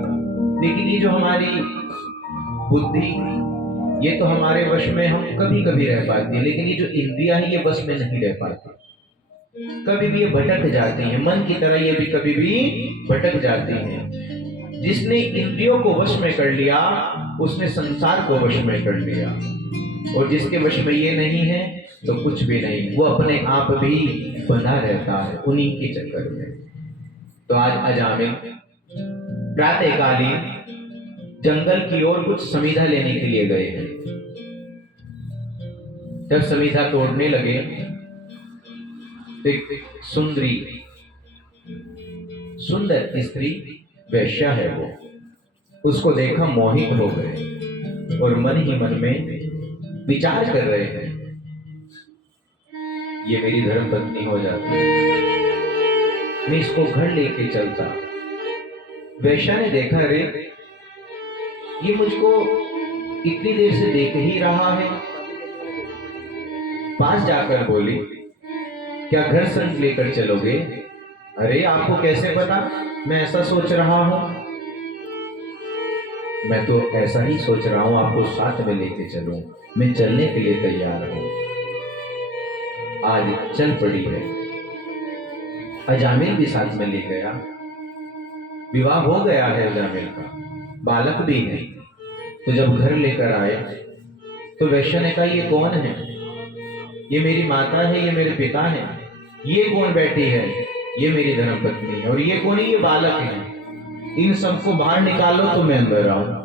लेकिन ये जो हमारी बुद्धि, ये तो हमारे वश में हम कभी कभी रह पाती है, लेकिन ये जो इंद्रियां है ये वश में नहीं रह पाती। कभी भी ये भटक जाती है, मन की तरह ये भी कभी भी भटक जाती है। जिसने इंद्रियों को वश में कर लिया उसने संसार को वश में कर लिया, और जिसके वश में ये नहीं है तो कुछ भी नहीं, वो अपने आप भी बंधा रहता है उन्हीं के चक्कर में। तो आज अजामिल प्रातःकालीन जंगल की ओर कुछ समीधा लेने के लिए गए हैं। जब समीधा तोड़ने लगे, एक सुंदर स्त्री वैश्या है, वो उसको देखा मोहित हो गए और मन ही मन में विचार कर रहे हैं ये मेरी धर्म पत्नी हो जाती, मैं इसको घर लेके चलता। वैश्या ने देखा रे ये मुझको इतनी देर से देख ही रहा है। पास जाकर बोली क्या घर संग लेकर चलोगे? अरे आपको कैसे पता मैं ऐसा सोच रहा हूं? मैं तो ऐसा ही सोच रहा हूं, आपको साथ में लेके चलूं, मैं चलने के लिए तैयार हूं। आज चल पड़ी है। अजामिल भी साथ में ले गया। विवाह हो गया है अजामिल का, बालक भी है। तो जब घर लेकर आए तो वैश्य ने कहा, ये कौन है? ये मेरी माता है, ये मेरे पिता है। ये कौन बैठी है? ये मेरी धर्मपत्नी है। और ये कौन है? ये बालक है। इन सबको बाहर निकालो तो मैं अंदर आऊं।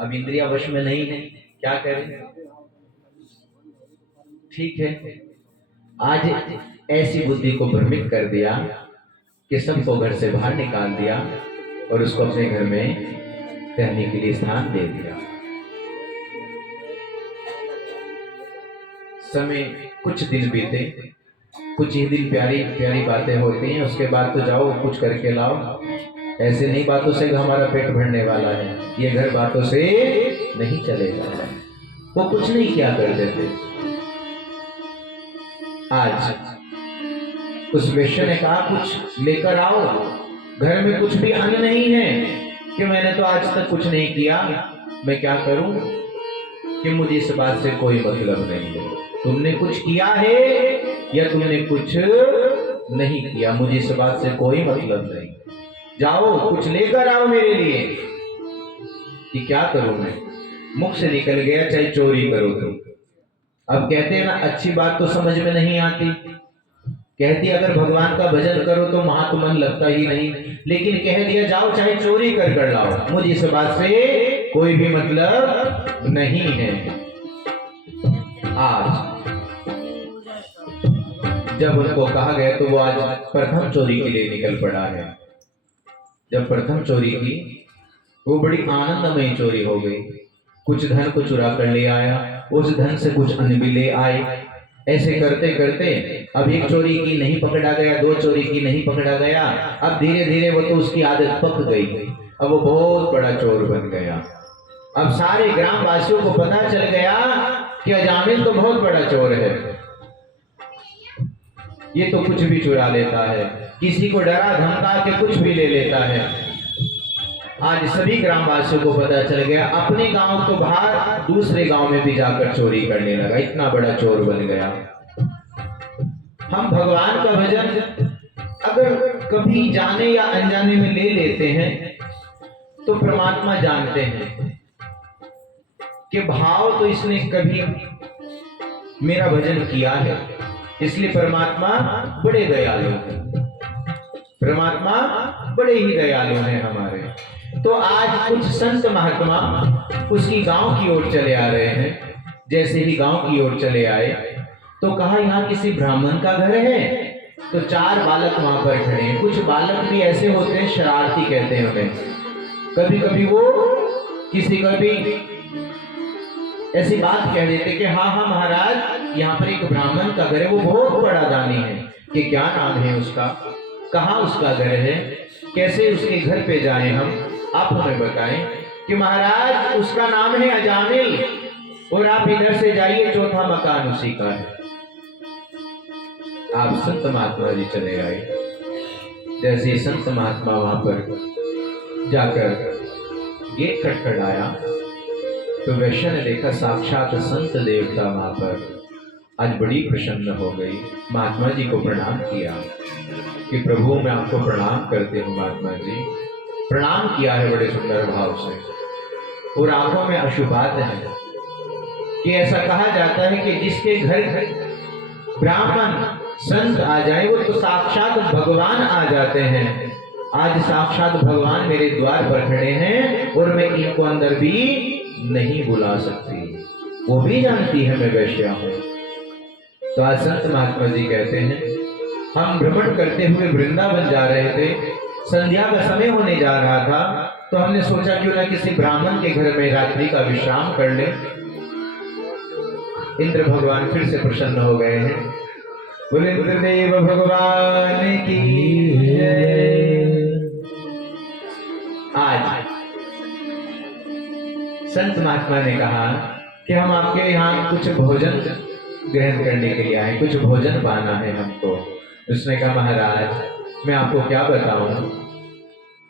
अब इंद्रिया वश में नहीं है, क्या करें? ठीक है, आज ऐसी बुद्धि को भ्रमित कर दिया कि सबको घर से बाहर निकाल दिया और उसको अपने घर में रहने के लिए स्थान दे दिया। समय कुछ दिन बीते, कुछ ही दिन प्यारी प्यारी बातें होती हैं, उसके बाद तो जाओ कुछ करके लाओ। ऐसे नहीं बातों से हमारा पेट भरने वाला है, ये घर बातों से नहीं चलेगा। वो कुछ नहीं किया करते थे। आज उस वैश्य ने कहा, कुछ लेकर आओ, घर में कुछ भी अन्न नहीं है। कि मैंने तो आज तक कुछ नहीं किया, मैं क्या करूं? कि मुझे इस बात से कोई मतलब नहीं है। तुमने कुछ किया है या तुमने कुछ नहीं किया, मुझे इस बात से कोई मतलब नहीं। जाओ कुछ लेकर आओ मेरे लिए। कि क्या करूं मैं? मुख से निकल गया, चाहे चोरी करो तुम। अब कहते हैं ना, अच्छी बात तो समझ में नहीं आती। कहती अगर भगवान का भजन करो तो वहां तो मन लगता ही नहीं, लेकिन कह दिया जाओ चाहे चोरी कर लाओ, मुझे इस बात से कोई भी मतलब नहीं है। आज जब उनको कहा गया तो वो आज प्रथम चोरी के लिए निकल पड़ा है। जब प्रथम चोरी की, वो बड़ी आनंदमयी चोरी हो गई। कुछ धन को चुरा कर ले आया, उस धन से कुछ अन्न भी ले आए। ऐसे करते करते अब एक चोरी की नहीं पकड़ा गया, दो चोरी की नहीं पकड़ा गया, अब धीरे धीरे वो तो उसकी आदत पक गई। अब वो बहुत बड़ा चोर बन गया। अब सारे ग्राम वासियों को पता चल गया कि अजामिल तो बहुत बड़ा चोर है, ये तो कुछ भी चुरा लेता है, किसी को डरा धमका के कुछ भी ले लेता है। आज सभी ग्रामवासियों को पता चल गया, अपने गांव तो बाहर दूसरे गांव में भी जाकर चोरी करने लगा, इतना बड़ा चोर बन गया। हम भगवान का भजन अगर कभी जाने या अनजाने में ले लेते हैं तो परमात्मा जानते हैं कि भाव तो इसने कभी मेरा भजन किया है, इसलिए परमात्मा बड़े दयालु हैं। परमात्मा बड़े ही दयालु हैं हमारे। तो आज कुछ संत महात्मा उसकी गांव की ओर चले आ रहे हैं। जैसे ही गांव की ओर चले आए तो कहा, यहाँ किसी ब्राह्मण का घर है। तो चार बालक वहां पर खड़े हैं। कुछ बालक भी ऐसे होते हैं, शरारती कहते हैं उन्हें। कभी कभी वो किसी का भी ऐसी बात कह देते कि हाँ हाँ महाराज, यहाँ पर एक ब्राह्मण का घर है, वो बहुत बड़ा दानी है। कि क्या नाम है उसका, कहाँ उसका घर है, कैसे उसके घर पे जाएं हम, आप हमें बताएं। कि महाराज उसका नाम है अजामिल, और आप इधर से जाइए, चौथा मकान उसी का है। आप संत महात्मा जी चले आए। जैसे संत महात्मा वहां पर जाकर गेट खटखटाया तो वैश्य ने देखा साक्षात संत देवता वहां पर। आज बड़ी प्रसन्न हो गई, महात्मा जी को प्रणाम किया कि प्रभु मैं आपको प्रणाम करते हूँ। महात्मा जी प्रणाम किया है बड़े सुंदर भाव से, और आंखों में अशुभात है कि ऐसा कहा जाता है कि जिसके घर ब्राह्मण संत आ जाए वो तो साक्षात भगवान आ जाते हैं। आज साक्षात भगवान मेरे द्वार पर खड़े हैं और मैं इनको अंदर भी नहीं बुला सकती, वो भी जानती है मैं वैश्या हूं। तो आज संत महात्मा जी कहते हैं, हम भ्रमण करते हुए वृंदावन जा रहे थे, संध्या का समय होने जा रहा था, तो हमने सोचा क्यों ना किसी ब्राह्मण के घर में रात्रि का विश्राम कर ले। इंद्र भगवान फिर से प्रसन्न हो गए हैं। बोले इंद्रदेव भगवान की जय। आज संत महात्मा ने कहा कि हम आपके यहाँ कुछ भोजन ग्रहण करने के लिए आए, कुछ भोजन पाना है हमको। उसने कहा महाराज मैं आपको क्या बताऊं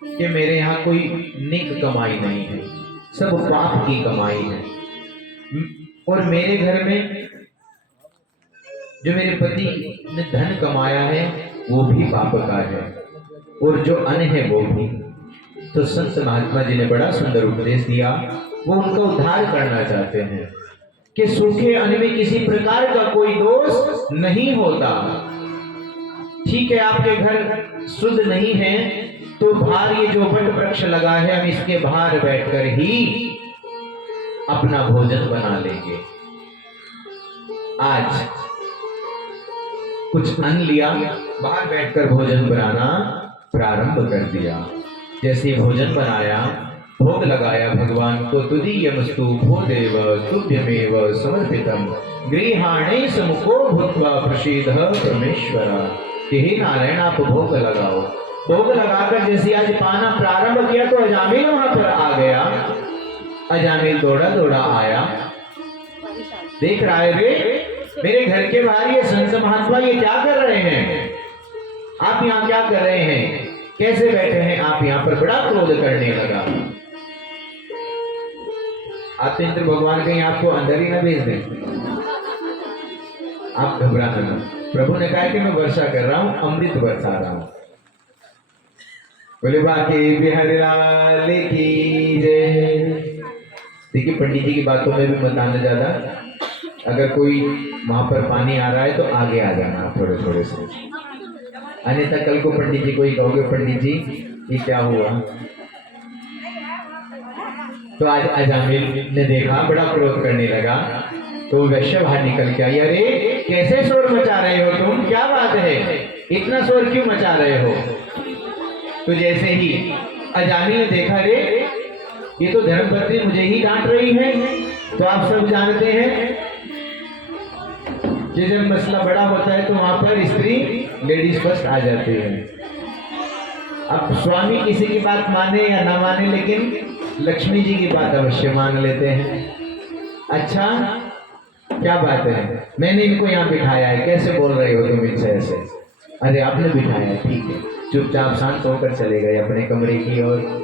कि मेरे यहाँ कोई नेक कमाई नहीं है, सब पाप की कमाई है, और मेरे घर में जो मेरे पति ने धन कमाया है वो भी पाप का है, और जो अन्न है वो भी। तो संत महात्मा जी ने बड़ा सुंदर उपदेश दिया। वो उनका उद्धार करना चाहते हैं कि सूखे अन्न में किसी प्रकार का कोई दोष नहीं होता। ठीक है, आपके घर शुद्ध नहीं है तो बाहर ये जो वट वृक्ष लगा है, हम इसके बाहर बैठकर ही अपना भोजन बना लेंगे। आज कुछ अन्न लिया, बाहर बैठकर भोजन बनाना प्रारंभ कर दिया। जैसे भोजन बनाया, भोग लगाया भगवान को, तुदीयमस्तु भो देव तुभ्यमेव समर्पितम गृहाणे समुखो भूत्वा प्रसीदः परमेश्वर। कि हे नारायण, आप भोग लगाओ। भोग लगाकर जैसे आज पाना प्रारंभ किया तो अजामिल वहां पर आ गया। अजामिल दौड़ा दौड़ा आया, देख रहा है रे मेरे घर के बाहर ये संत महात्मा ये क्या कर रहे हैं, आप यहाँ क्या कर रहे हैं, कैसे बैठे हैं आप यहाँ पर। बड़ा क्रोध करने लगा। आतिंद्र भगवान कहीं आपको अंदर ही ना भेज दें, आप घबराना ना। प्रभु ने कहा कि मैं वर्षा कर रहा हूं, अमृत बरसा रहा हूं। बोले बाकी बिहारी लाल की जय। देखिए, पंडित जी की बातों में भी मत आना ज्यादा। अगर कोई वहां पर पानी आ रहा है तो आगे आ जाना थोड़े थोड़े से, अन्यथा कल को पंडित जी को ही कहोगे पंडित जी ये क्या हुआ। तो आज अजामिल ने देखा, बड़ा क्रोध करने लगा। तो वैश्य बाहर निकल के आई। अरे कैसे शोर मचा रहे हो तुम, क्या बात है, इतना शोर क्यों मचा रहे हो। तो जैसे ही अजामिल ने देखा, रे ये तो धर्मपत्नी मुझे ही डांट रही है। तो आप सब जानते हैं कि जब मसला बड़ा होता है तो वहां पर स्त्री लेडीज फर्स्ट आ जाती है। अब स्वामी किसी की बात माने या ना माने, लेकिन लक्ष्मी जी की बात अवश्य मान लेते हैं। अच्छा क्या बात है, मैंने इनको यहाँ बिठाया है, कैसे बोल रहे हो तुम इनसे ऐसे। अरे आपने बिठाया है, ठीक है। चुपचाप शांत होकर चले गए अपने कमरे की ओर।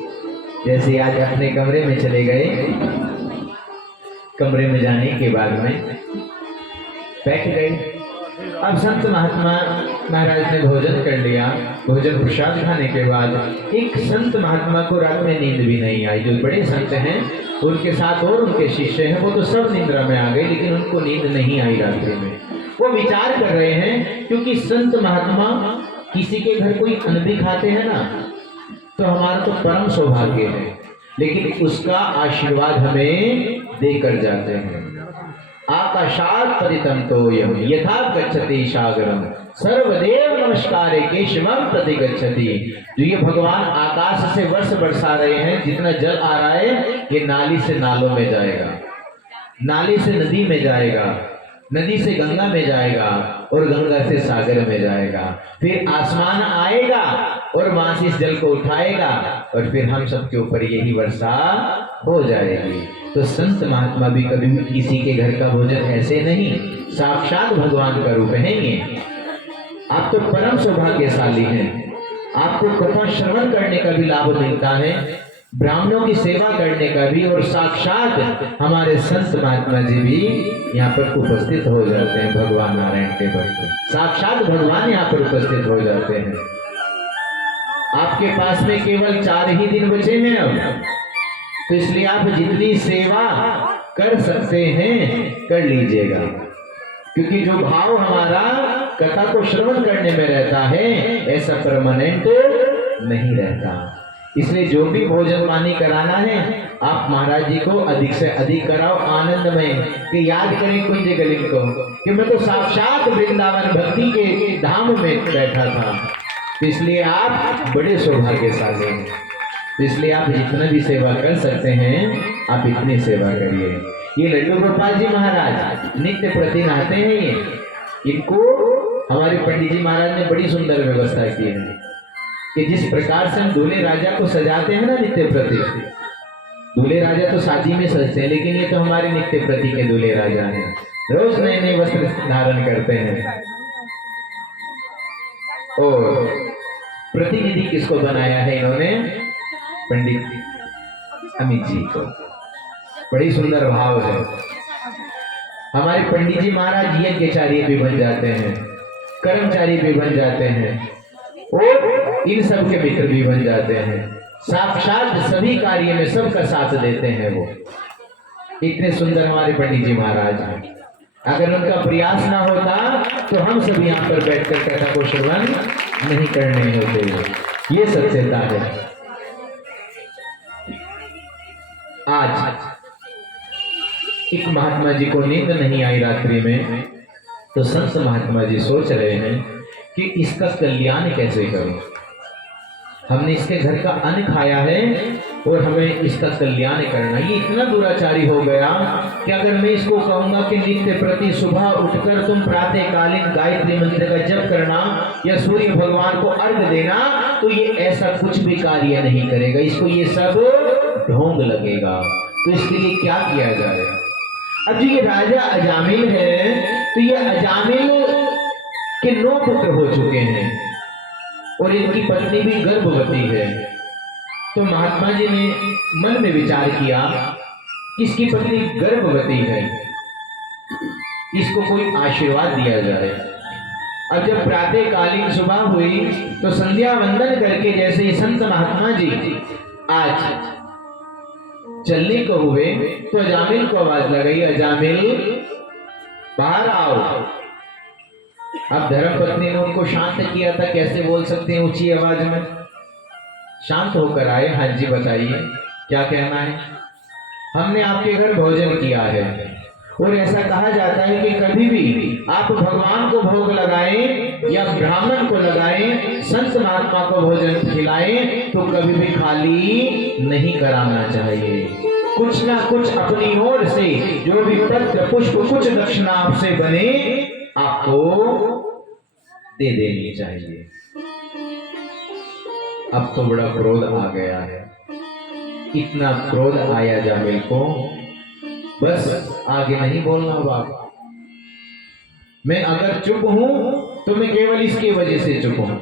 जैसे आज अपने कमरे में चले गए, कमरे में जाने के बाद में बैठ गए। अब संत महात्मा महाराज ने भोजन कर लिया। भोजन प्रसाद खाने के बाद एक संत महात्मा को रात में नींद भी नहीं आई। जो बड़े संत हैं उनके साथ और उनके शिष्य हैं वो तो सब निंद्रा में आ गए, लेकिन उनको नींद नहीं आई रात्रि में। वो विचार कर रहे हैं, क्योंकि संत महात्मा किसी के घर कोई अन्न भी खाते हैं ना, तो हमारा तो परम सौभाग्य है, लेकिन उसका आशीर्वाद हमें देकर जाते हैं। आकाशात् परितंतोयम यथा गच्छति सागरम सर्वदेव नमस्कारे केशवम प्रति गच्छति। जो ये भगवान आकाश से वर्ष बरसा रहे हैं, जितना जल आ रहा है ये नाली से नालों में जाएगा, नाली से नदी में जाएगा, नदी से गंगा में जाएगा और गंगा से सागर में जाएगा। फिर आसमान आएगा और वहां से इस जल को उठाएगा और फिर हम सबके ऊपर यही वर्षा हो जाएगी। तो संत महात्मा भी कभी भी किसी के घर का भोजन ऐसे नहीं, साक्षात भगवान का रूप है ये। आप तो परम सौभाग्यशाली हैं, आपको कथा श्रवण करने का भी लाभ मिलता है, ब्राह्मणों की सेवा करने का भी, और साक्षात हमारे संत महात्मा जी भी यहाँ पर उपस्थित हो जाते हैं। भगवान नारायण के भक्त, साक्षात भगवान यहाँ पर उपस्थित हो जाते हैं। आपके पास में केवल 4 ही दिन बचे हैं अब, तो इसलिए आप जितनी सेवा कर सकते हैं कर लीजिएगा, क्योंकि जो भाव हमारा कथा को श्रवण करने में रहता है ऐसा परमानेंट नहीं रहता। इसलिए जो भी भोजन पानी कराना है आप महाराज जी को अधिक से अधिक कराओ, आनंदमय कि याद करें कुंज गलिन को कि मैं तो साक्षात वृंदावन भक्ति के धाम में बैठा था। तो इसलिए आप बड़े सौभाग्यशाली हैं, इसलिए आप जितना भी सेवा कर सकते हैं आप इतनी सेवा करिए। ये लड्डू गोपाल जी महाराज नित्य प्रति नहाते हैं, ये इनको हमारे पंडित जी महाराज ने बड़ी सुंदर व्यवस्था की है कि जिस प्रकार से हम दूल्हे राजा को सजाते हैं ना नित्य प्रति, दूल्हे राजा तो शादी में सजते हैं, लेकिन ये तो हमारे नित्य प्रति के दूल्हे राजा हैं, रोज नए नए वस्त्र धारण करते हैं। और प्रतिनिधि किसको बनाया है इन्होंने, पंडित अमित जी को। बड़ी सुंदर भाव है। हमारे पंडित जी महाराज यज्ञाचार्य भी बन जाते हैं, कर्मचारी भी बन जाते हैं और इन सब के मित्र भी बन जाते हैं। साक्षात सभी कार्य में सबका साथ देते हैं वो। इतने सुंदर हमारे पंडित जी महाराज हैं। अगर उनका प्रयास ना होता तो हम सब यहाँ पर बैठकर कथा को श्रवण नहीं करने होते। ये सत्यता है। आज एक महात्मा जी को नींद नहीं आई रात्रि में, तो संत महात्मा जी सोच रहे हैं कि इसका कल्याण कैसे करूं। हमने इसके घर का अन्न खाया है और हमें इसका कल्याण करना। ये इतना दुराचारी हो गया कि अगर मैं इसको कहूंगा कि नित्य प्रति सुबह उठकर तुम प्रातःकालीन गायत्री मंत्र का जप करना या सूर्य भगवान को अर्घ देना, तो ये ऐसा कुछ भी कार्य नहीं करेगा। इसको ये सब ढोंग लगेगा। तो इसके लिए क्या किया जाए? अब जो ये राजा अजामिल है, तो ये अजामिल के 9 पुत्र हो चुके हैं और इनकी पत्नी भी गर्भवती है। तो महात्मा जी ने मन में विचार किया कि इसकी पत्नी गर्भवती है, इसको कोई आशीर्वाद दिया जाए। अब जब प्रातःकालीन सुबह हुई तो संध्या वंदन करके जैसे ही संत महात्मा जी आज चलने को हुए तो अजामिल को आवाज लगाई, अजामिल बाहर आओ। अब धर्मपत्नी ने उनको शांत किया था, कैसे बोल सकते हैं ऊंची आवाज में। शांत होकर आए, हाँ जी बताइए क्या कहना है। हमने आपके घर भोजन किया है और ऐसा कहा जाता है कि कभी भी आप भगवान को भोग लगाएं या ब्राह्मण को लगाएं, संत महात्मा को भोजन खिलाएं, तो कभी भी खाली नहीं कराना चाहिए। कुछ ना कुछ अपनी ओर से जो भी पत्र पुष्प कुछ दक्षिणा आपसे बने आपको दे देनी चाहिए। अब तो बड़ा क्रोध आ गया है। इतना क्रोध आया जामिल को, बस आगे नहीं बोलना बाप। मैं अगर चुप हूं तो मैं केवल इसकी वजह से चुप हूं,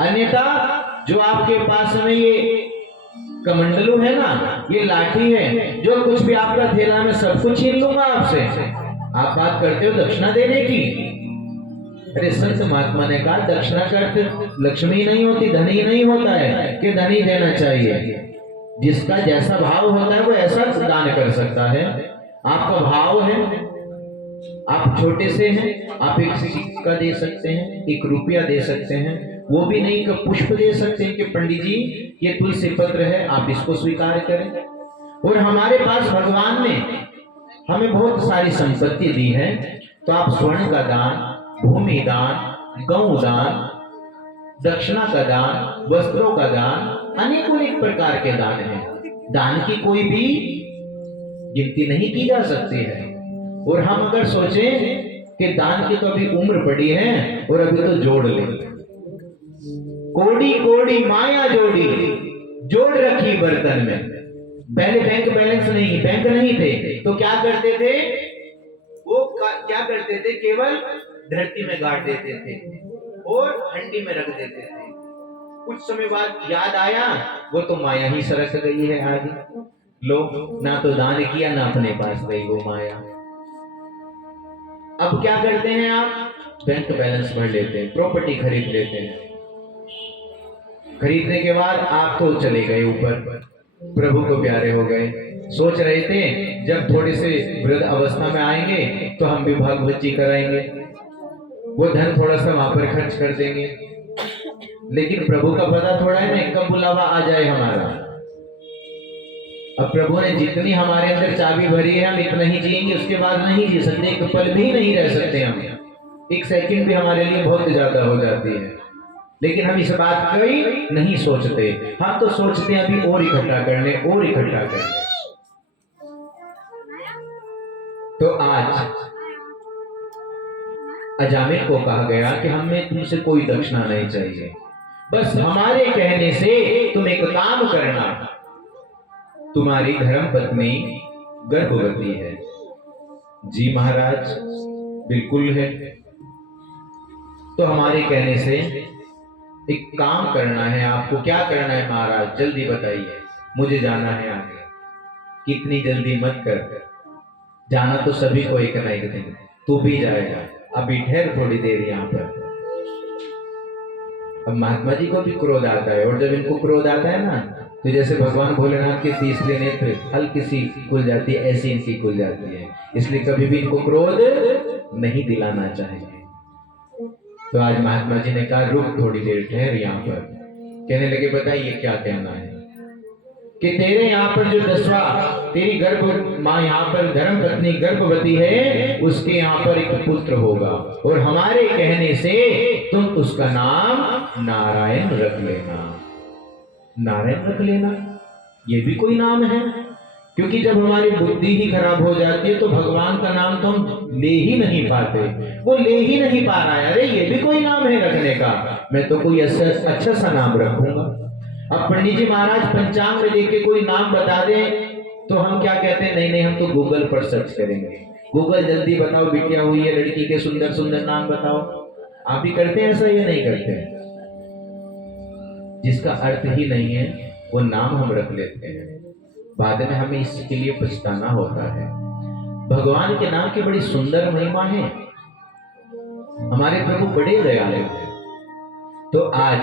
अन्यथा जो आपके पास में ये कमंडलू है ना, ये लाठी है, जो कुछ भी आपका थैला में सब कुछ छीन लूंगा आपसे। आप बात करते हो दक्षिणा देने की। अरे संत महात्मा ने कहा दक्षिणा करते लक्ष्मी नहीं होती, धनी नहीं होता है कि धनी देना चाहिए। जिसका जैसा भाव होता है वो ऐसा दान कर सकता है। आपका भाव है, आप छोटे से हैं, आप एक सिक्का दे सकते हैं, 1 रुपया दे सकते हैं, वो भी नहीं कि पुष्प दे सकते हैं कि पंडित जी ये तुलसी पत्र है, आप इसको स्वीकार करें। और हमारे पास भगवान ने हमें बहुत सारी संपत्ति दी है, तो आप स्वर्ण का दान, भूमि दान, गौ दान, दक्षिणा का दान, वस्त्रों का दान, अनेकों प्रकार के दान हैं। दान की कोई भी गिनती नहीं की जा सकती है। और हम अगर सोचें कि दान की तो अभी उम्र पड़ी है और अभी तो जोड़ ले, कोड़ी कोड़ी माया जोड़ी, जोड़ रखी बर्तन में। पहले बैंक बैलेंस नहीं, बैंक नहीं थे, तो क्या करते थे वो, क्या करते थे, केवल धरती में गाड़ देते थे और हंडी में रख देते थे। कुछ समय बाद याद आया वो तो माया ही सरक गई है आगे। लोग ना तो दान किया ना अपने पास गई वो माया। अब क्या करते हैं आप, बैंक बैलेंस भर लेते हैं, प्रॉपर्टी खरीद लेते हैं। खरीदने के बाद आप तो चले गए ऊपर, प्रभु को प्यारे हो गए। सोच रहे थे जब थोड़े से वृद्ध अवस्था में आएंगे तो हम भी भागवत जी कराएंगे, वो धन थोड़ा सा वहां पर खर्च कर देंगे। लेकिन प्रभु का पता थोड़ा है ना कब बुलावा आ जाए हमारा। अब प्रभु ने जितनी हमारे अंदर चाबी भरी है हम इतना ही जिएंगे, उसके बाद नहीं जी सकते, एक पल भी नहीं रह सकते हम। 1 सेकंड भी हमारे लिए बहुत ज्यादा हो जाती है। लेकिन हम इस बात कभी नहीं सोचते, हम तो सोचते हैं अभी और इकट्ठा करने और इकट्ठा करने। तो आज अजामिल को कहा गया कि हमें तुमसे कोई दक्षिणा नहीं चाहिए, बस हमारे कहने से तुम एक काम करना, तुम्हारी धर्म पत्नी गर्भवती है। जी महाराज बिल्कुल है। तो हमारे कहने से एक काम करना है, आपको क्या करना है महाराज जल्दी बताइए, मुझे जाना है आगे। कितनी जल्दी मत कर, जाना तो सभी को एक ना एक दिन, तू भी जाएगा, अभी ठहर थोड़ी देर यहाँ पर। अब महात्मा जी को भी क्रोध आता है, और जब इनको क्रोध आता है ना, तो जैसे भगवान भोलेनाथ के तीसरे नेत्र हल्की सी खुल जाती है, ऐसी इनकी खुल जाती है। इसलिए कभी भी इनको क्रोध नहीं दिलाना चाहिए। तो आज महात्मा जी ने कहा रुक थोड़ी देर, ठहर यहाँ पर। कहने लगे बताइए क्या कहना है कि तेरे यहाँ पर जो 10वां, तेरी गर्भ माँ यहाँ पर धर्म पत्नी गर्भवती है, उसके यहाँ पर एक पुत्र होगा, और हमारे कहने से तुम उसका नाम नारायण रख लेना। नारायण रख लेना, ये भी कोई नाम है? क्योंकि जब हमारी बुद्धि ही खराब हो जाती है तो भगवान का नाम तो हम ले ही नहीं पाते, वो ले ही नहीं पा रहा है। अरे ये भी कोई नाम है रखने का? मैं तो कोई अच्छा सा नाम रखूंगा। अब पंडित जी महाराज पंचांग में देख के कोई नाम बता दें तो हम क्या कहते हैं, नहीं नहीं हम तो गूगल पर सर्च करेंगे। गूगल जल्दी बताओ बिटिया हुई है लड़की के सुंदर सुंदर नाम बताओ। आप भी करते हैं ऐसा या नहीं करते हैं? जिसका अर्थ ही नहीं है वो नाम हम रख लेते हैं, बाद में हमें इसके लिए पछताना होता है। भगवान के नाम की बड़ी सुंदर महिमा है, हमारे प्रभु बड़े दयालु हैं। तो आज